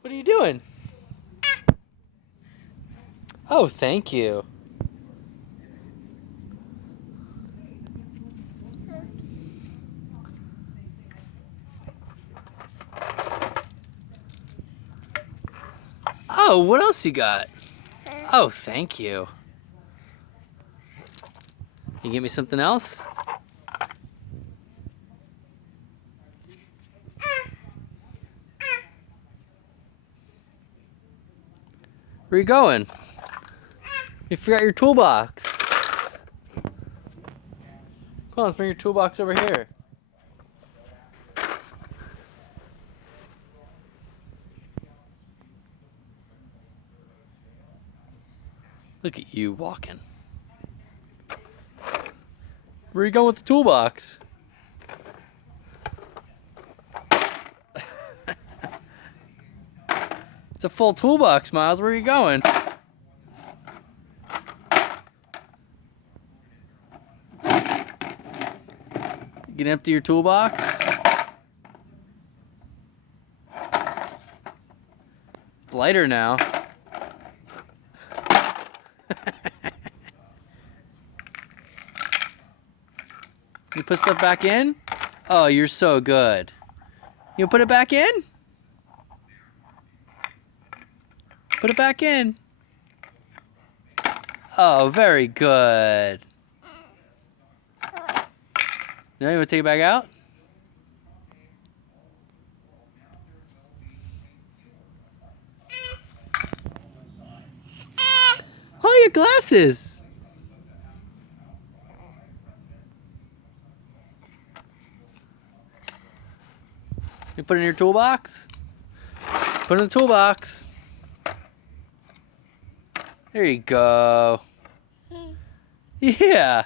What are you doing? Oh, thank you. Oh, what else you got? Oh, thank you. You get me something else? Where you going? You forgot your toolbox. Come on, let's bring your toolbox over here. Look at you walking. Where are you going with the toolbox? It's a full toolbox, Miles. Where are you going? You can empty your toolbox. It's lighter now. You put stuff back in? Oh, you're so good. You put it back in? Put it back in. Oh, very good. Now you want to take it back out? Oh, your glasses. You put it in your toolbox? Put it in the toolbox. There you go. Yeah.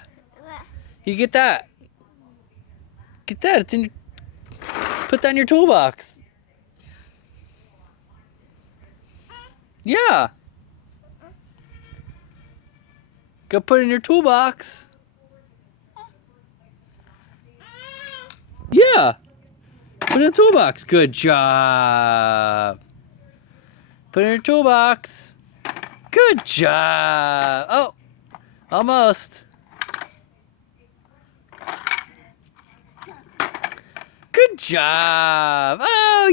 You get that. Get that. It's in your... Put that in your toolbox. Yeah. Go put it in your toolbox. Yeah. Put it in the toolbox. Good job. Put it in your toolbox. Good job. Oh, almost. Good job. Oh,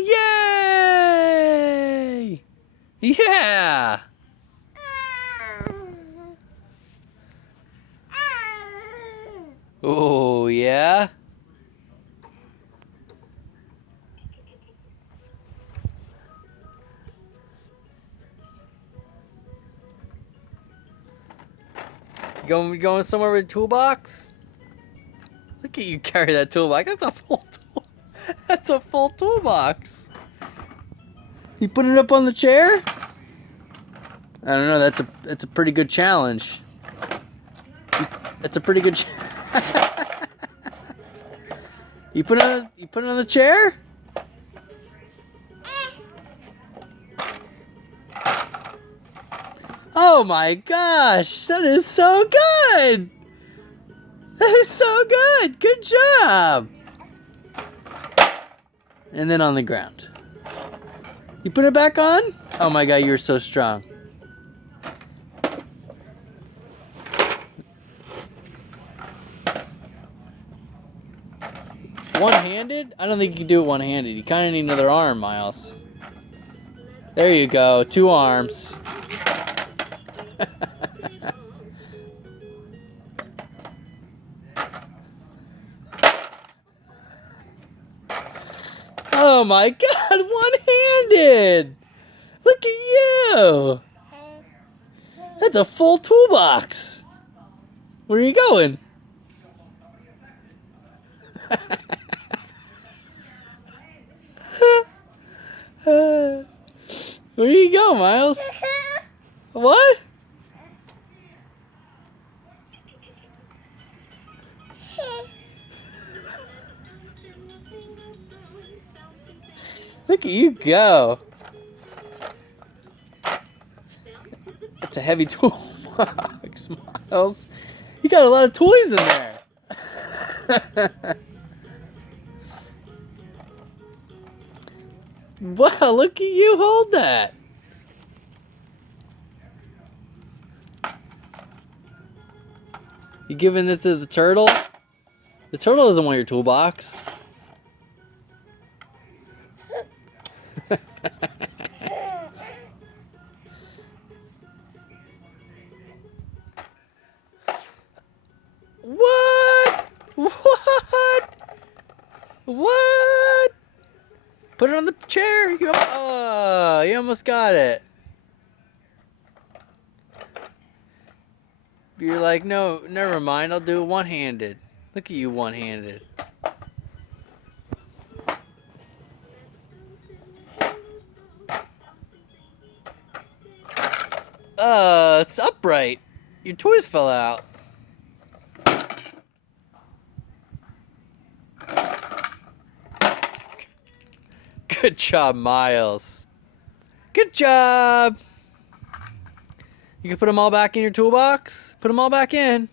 yay. Yeah. Oh, yeah. You going somewhere with a toolbox? Look at you carry that toolbox. That's a full tool. That's a full toolbox. You put it up on the chair? I don't know. That's a pretty good challenge. That's a pretty good. You put it on the chair? Oh my gosh, that is so good! That is so good! Good job! And then on the ground. You put it back on? Oh my god, you're so strong. One-handed? I don't think you can do it one-handed. You kind of need another arm, Miles. There you go, 2 arms. Oh my god, one-handed! Look at you! That's a full toolbox! Where are you going? Where you go, Miles? What? Look at you go. That's a heavy toolbox, Miles. You got a lot of toys in there. Wow, look at you hold that. You giving it to the turtle? The turtle doesn't want your toolbox. What? What? What? Put it on the chair. You almost got it. You're like, no, never mind. I'll do it one-handed. Look at you one-handed. It's upright. Your toys fell out. Good job, Miles. Good job. You can put them all back in your toolbox. Put them all back in.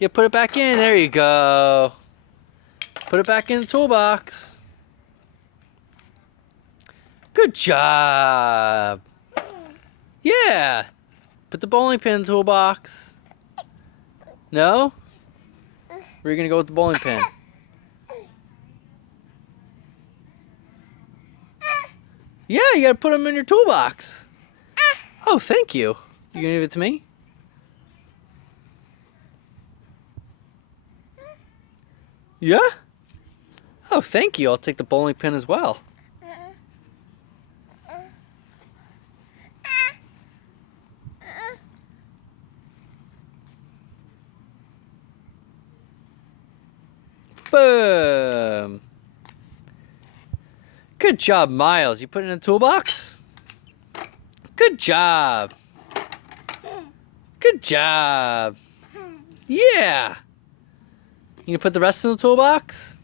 Yeah, put it back in. There you go. Put it back in the toolbox. Good job. Yeah. Put the bowling pin in the toolbox. No? Where are you going to go with the bowling pin? Yeah, you got to put them in your toolbox. Oh, thank you. You going to give it to me? Yeah? Oh, thank you. I'll take the bowling pin as well. Boom. Good job, Miles. You put it in the toolbox? Good job. Good job. Yeah. You gonna put the rest in the toolbox?